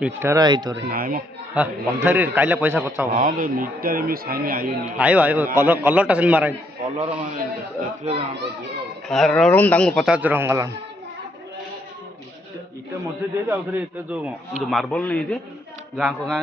metre आई तो रे ନାଇଁ ମ पत्थर काले पैसा खर्च हो ହଁ ବେ ମିଟର ବି ସାଇନି ଆଇନି आयो आयो कलर टा सिन मारा କଲର ମାନେ ଦେଖିଲେ ଜଣା ପଡିଯିବ ଆଉ रोम दांगो 50 रंग गला ଇଟା ମଝିରେ ଦେଇଛି ଆଉ ଥରେ ଏତେ ଯୋଉ ମାର୍ବଲ ନେଇଛି ଗାଁ ଗାଁ